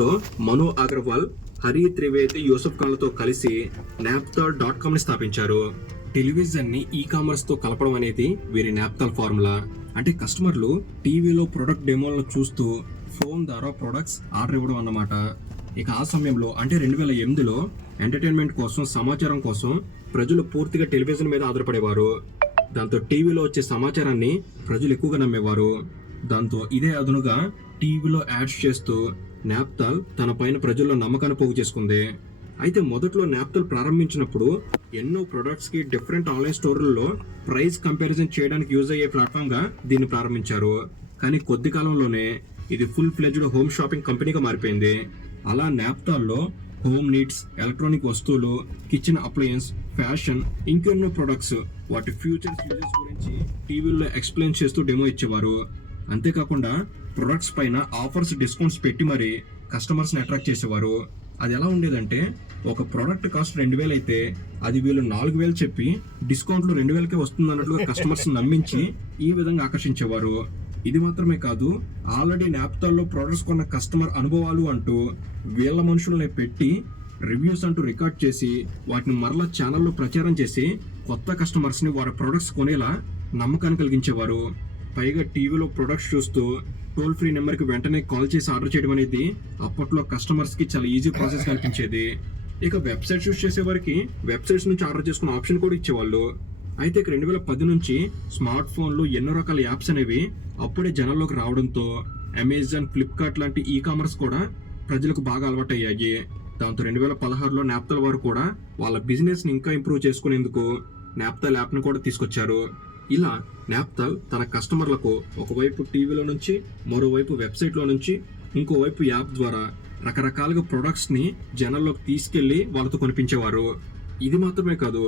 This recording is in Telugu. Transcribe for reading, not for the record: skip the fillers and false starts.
లో మను అగర్వాల్, హరి త్రివేది, యూసఫ్ ఖాన్లతో కలిసి నాప్తాల్.com ని స్థాపించారు. టెలివిజన్ ని ఈ కామర్స్ తో కలపడం అనేది వీరి నాప్తాల్ ఫార్ములా. అంటే కస్టమర్లు టీవీలో ప్రొడక్ట్ డెమోలను చూస్తూ ఫోన్ ద్వారా ప్రొడక్ట్స్ ఆర్డర్ ఇవ్వడం అన్నమాట. ఇక ఆ సమయంలో అంటే 2008లో ఎంటర్టైన్మెంట్ కోసం, సమాచారం కోసం ప్రజలు పూర్తిగా టెలివిజన్ మీద ఆధారపడేవారు. దాంతో టీవీలో వచ్చే సమాచారాన్ని ప్రజలు ఎక్కువగా నమ్మేవారు. దాంతో ఇదే అదునుగా టీవీలో యాడ్స్ చేస్తూ నాప్తాల్ తన పైన ప్రజల్లో నమ్మకాన్ని పోగు చేసుకుంది. అయితే మొదట్లో నాప్తాల్ ప్రారంభించినప్పుడు ఎన్నో ప్రొడక్ట్స్ కి డిఫరెంట్ ఆన్లైన్ స్టోర్లలో ప్రైస్ కంపారిజన్ చేయడానికి యూజ్ అయ్యే ప్లాట్ఫామ్ గా దీన్ని ప్రారంభించారు. కానీ కొద్ది కాలంలోనే ఇది ఫుల్ ఫ్లెడ్జ్డ్ హోమ్ షాపింగ్ కంపెనీగా మారిపోయింది. అలా నాప్తాల్లో హోమ్ నీడ్స్, ఎలక్ట్రానిక్ వస్తువులు, కిచెన్ అప్లయన్స్, ఫ్యాషన్, ఇంకెన్నో ప్రొడక్ట్స్ వాటి ఫ్యూచర్స్ యూజెస్ గురించి టీవీల్లో ఎక్స్ప్లెయిన్ చేస్తూ డెమో ఇచ్చేవారు. అంతేకాకుండా ప్రొడక్ట్స్ పైన ఆఫర్స్, డిస్కౌంట్స్ పెట్టి మరి కస్టమర్స్ ని అట్రాక్ట్ చేసేవారు. అది ఎలా ఉండేదంటే ఒక ప్రోడక్ట్ కాస్ట్ 2000 అయితే అది వీళ్ళు 4000 చెప్పి డిస్కౌంట్లు 2000కే వస్తుంది అన్నట్లుగా కస్టమర్స్ నమ్మించి ఈ విధంగా ఆకర్షించేవారు. ఇది మాత్రమే కాదు, ఆల్రెడీ నాప్తాల్లో ప్రొడక్ట్స్ కొన్న కస్టమర్ అనుభవాలు అంటూ వీళ్ళ మనుషులని పెట్టి రివ్యూస్ అంటూ రికార్డ్ చేసి వాటిని మరలా ఛానల్లో ప్రచారం చేసి కొత్త కస్టమర్స్ ని వారి ప్రొడక్ట్స్ కొనేలా నమ్మకాన్ని కలిగించేవారు. పైగా టీవీలో ప్రొడక్ట్స్ చూస్తూ టోల్ ఫ్రీ నెంబర్ కి వెంటనే కాల్ చేసి ఆర్డర్ చేయడం అనేది అప్పట్లో కస్టమర్స్ కి చాలా ఈజీ ప్రాసెస్ కల్పించేది. ఇక వెబ్సైట్స్ యూస్ చేసే వారికి వెబ్సైట్స్ నుంచి ఆర్డర్ చేసుకునే ఆప్షన్ కూడా ఇచ్చేవాళ్ళు. అయితే 2010 నుంచి స్మార్ట్ ఫోన్లు, ఎన్నో రకాల యాప్స్ అనేవి అప్పుడే జనాల్లోకి రావడంతో అమెజాన్, ఫ్లిప్కార్ట్ లాంటి ఈ కామర్స్ కూడా ప్రజలకు బాగా అలవాటయ్యాయి. దాంతో 2016లో నాప్తాల్ వారు కూడా వాళ్ళ బిజినెస్ ని ఇంకా ఇంప్రూవ్ చేసుకునేందుకు నాప్తాల్ యాప్ ని కూడా తీసుకొచ్చారు. ఇలా నాప్తాల్ తన కస్టమర్లకు ఒకవైపు టీవీలో నుంచి, మరోవైపు వెబ్సైట్ లో నుంచి, ఇంకోవైపు యాప్ ద్వారా రకరకాలుగా ప్రొడక్ట్స్ ని జనాల్లోకి తీసుకెళ్లి వాళ్ళతో కొనిపించేవారు. ఇది మాత్రమే కాదు,